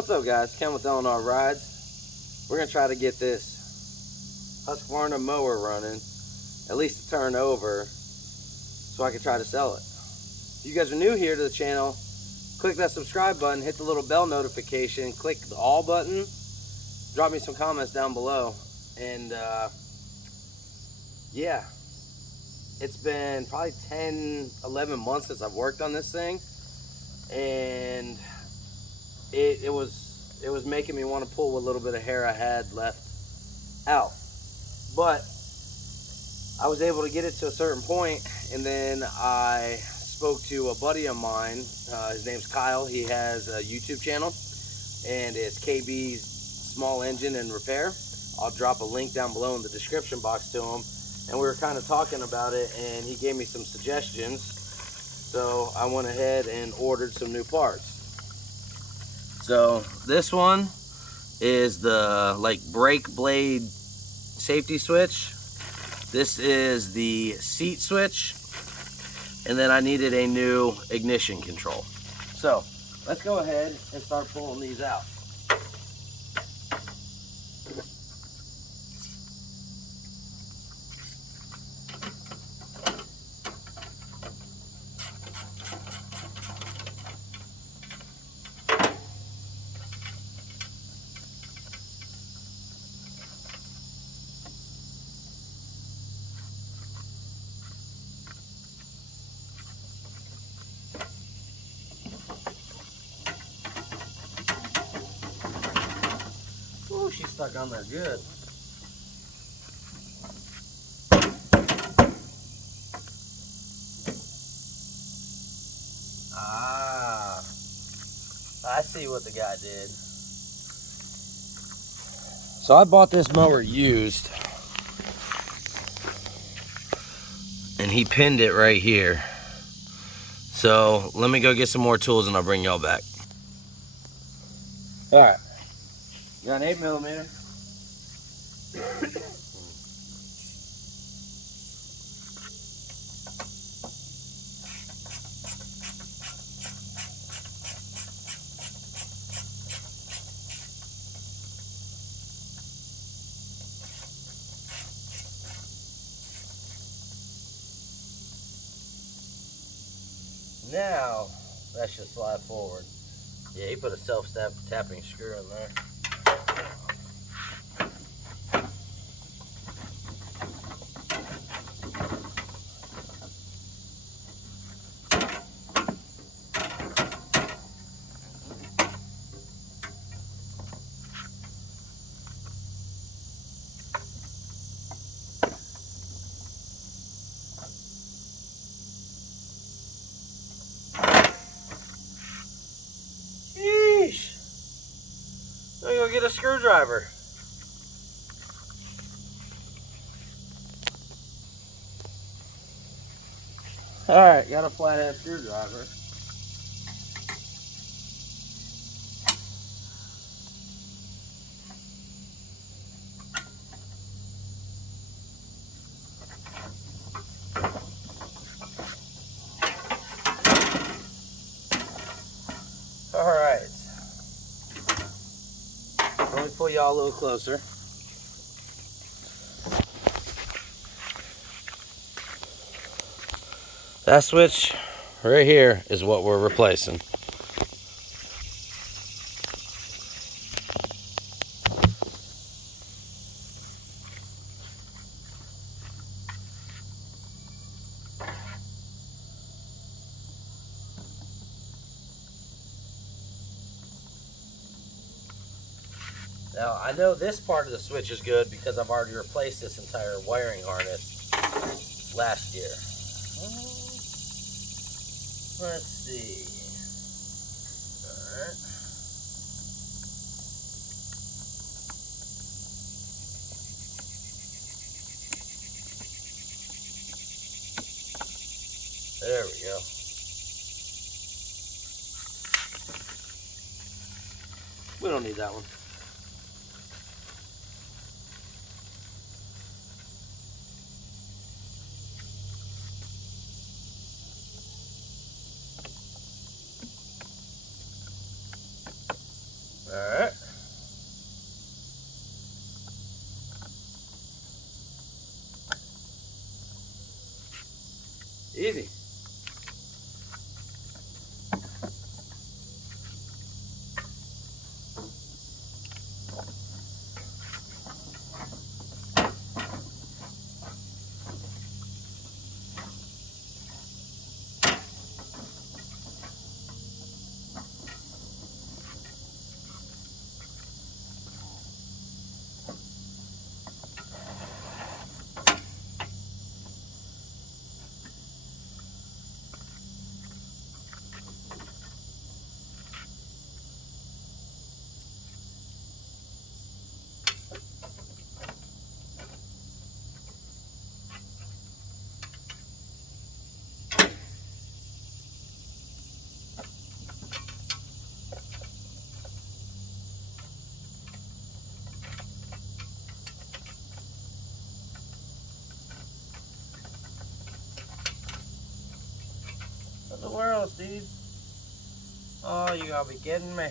What's up, guys? Ken with L&R Rides. We're going to try to get this Husqvarna mower running, at least to turn over, so I can try to sell it. If you guys are new here to the channel, click that subscribe button, hit the little bell notification, click the all button, drop me some comments down below, and yeah, it's been probably 10-11 months since I've worked on this thing, and it was making me want to pull a little bit of hair I had left out. But I was able to get it to a certain point, and then I spoke to a buddy of mine. His name's Kyle. He has a YouTube channel, and it's KB's Small Engine and Repair. I'll drop a link down below in the description box to him, and we were kind of talking about it, and he gave me some suggestions. So I went ahead and ordered some new parts. So this one is the brake blade safety switch. This is the seat switch, and then I needed a new ignition control. So let's go ahead and start pulling these out. She's stuck on there good. Ah, I see what the guy did. So I bought this mower used, and he pinned it right here. So let me go get some more tools and I'll bring y'all back. All right. Got an 8mm. Now that should slide forward. Yeah, he put a self-tapping screw in there. Let me go get a screwdriver. Alright, got a flathead screwdriver. Alright. Let me pull y'all a little closer. That switch right here is what we're replacing. Now, I know this part of the switch is good because I've already replaced this entire wiring harness last year. Let's see. Alright. There we go. We don't need that one. Easy. What the world, Steve? Oh, you gotta be kidding me.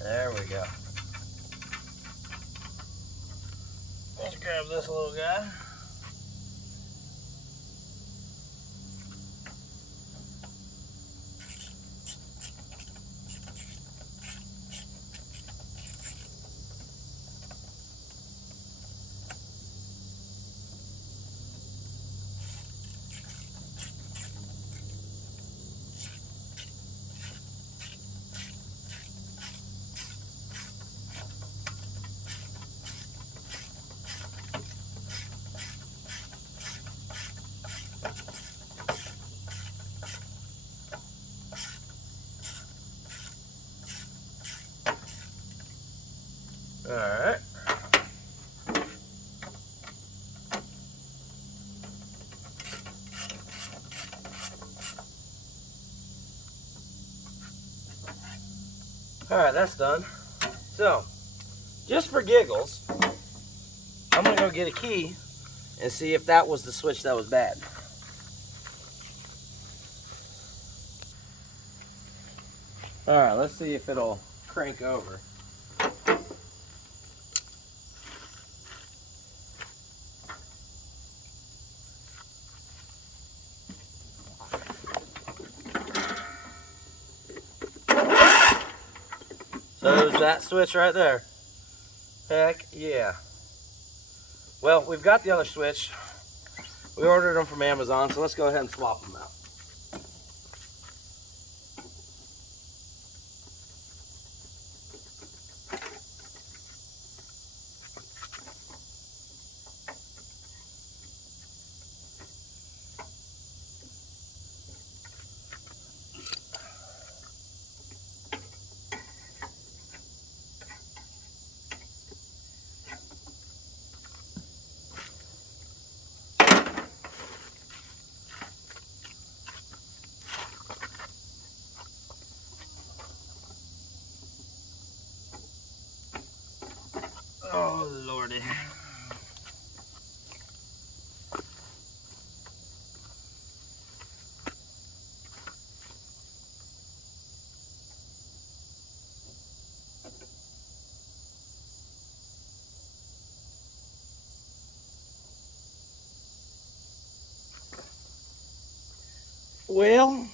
There we go. Let's grab this little guy. All right. All right, that's done. So, just for giggles, I'm gonna go get a key and see if that was the switch that was bad. All right, let's see if it'll crank over. So there's that switch right there. Heck yeah. Well, we've got the other switch. We ordered them from Amazon, so let's go ahead and swap them out. Oh, Lordy. Well,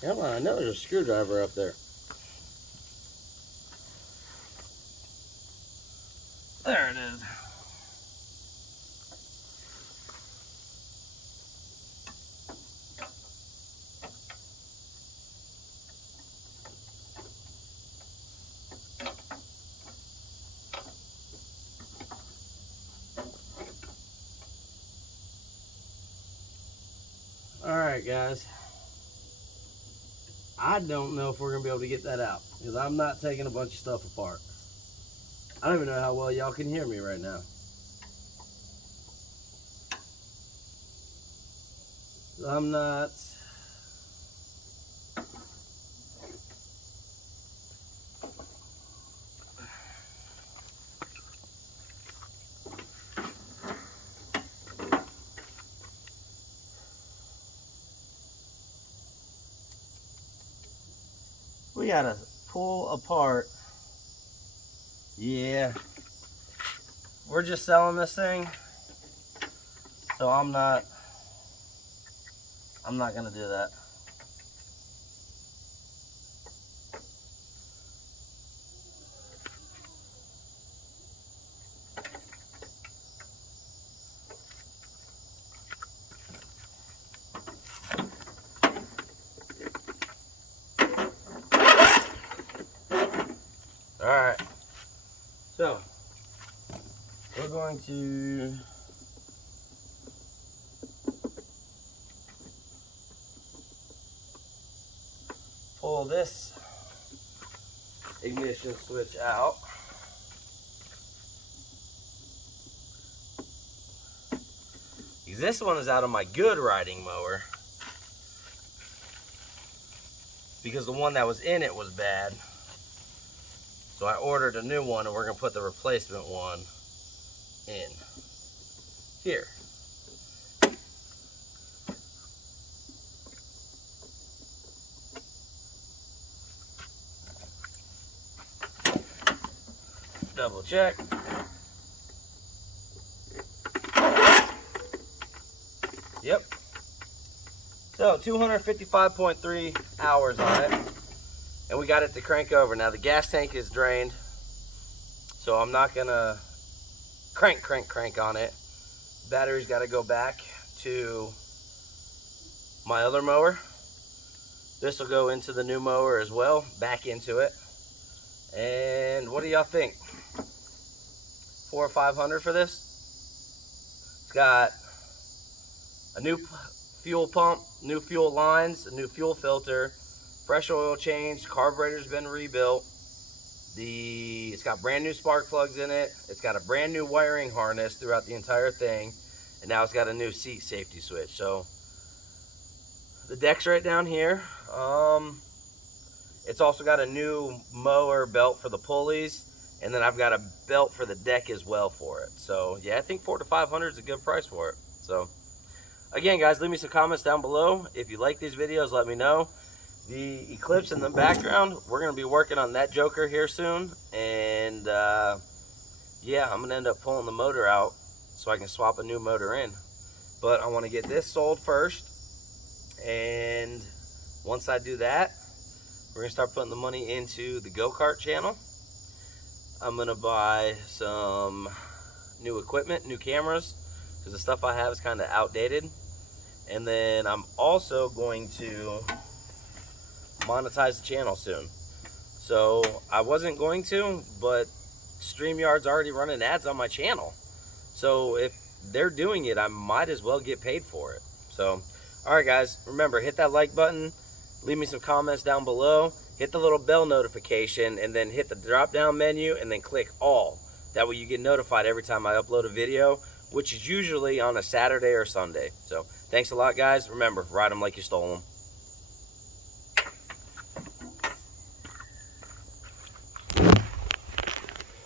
come on, I know there's a screwdriver up there. There it is. All right, guys. I don't know if we're gonna be able to get that out because I'm not taking a bunch of stuff apart. I don't even know how well y'all can hear me right now. I'm not we gotta pull apart. Yeah, we're just selling this thing, so I'm not gonna do that. All right, so we're going to pull this ignition switch out. This one is out of my good riding mower because the one that was in it was bad. So I ordered a new one, and we're gonna put the replacement one in here. Double check. Yep. So 255.3 hours on it, and we got it to crank over. Now the gas tank is drained, so I'm not gonna crank on it. Battery's got to go back to my other mower. This will go into the new mower as well, back into it. And what do y'all think? 400 or 500 for this? It's got a new fuel pump, new fuel lines, a new fuel filter, fresh oil change, carburetor's been rebuilt. It's got brand new spark plugs in it. It's got a brand new wiring harness throughout the entire thing. And now it's got a new seat safety switch. So the deck's right down here. It's also got a new mower belt for the pulleys. And then I've got a belt for the deck as well for it. So yeah, I think 400 to 500 is a good price for it. So again, guys, leave me some comments down below. If you like these videos, let me know. The Eclipse in the background, we're going to be working on that joker here soon. And yeah, I'm going to end up pulling the motor out so I can swap a new motor in. But I want to get this sold first. And once I do that, we're going to start putting the money into the go-kart channel. I'm going to buy some new equipment, new cameras, because the stuff I have is kind of outdated. And then I'm also going to monetize the channel soon. So I wasn't going to, but StreamYard's already running ads on my channel. So if they're doing it, I might as well get paid for it. So, all right, guys, remember, hit that like button, leave me some comments down below, hit the little bell notification, and then hit the drop-down menu, and then click all. That way you get notified every time I upload a video, which is usually on a Saturday or Sunday. So thanks a lot, guys. Remember, ride them like you stole them.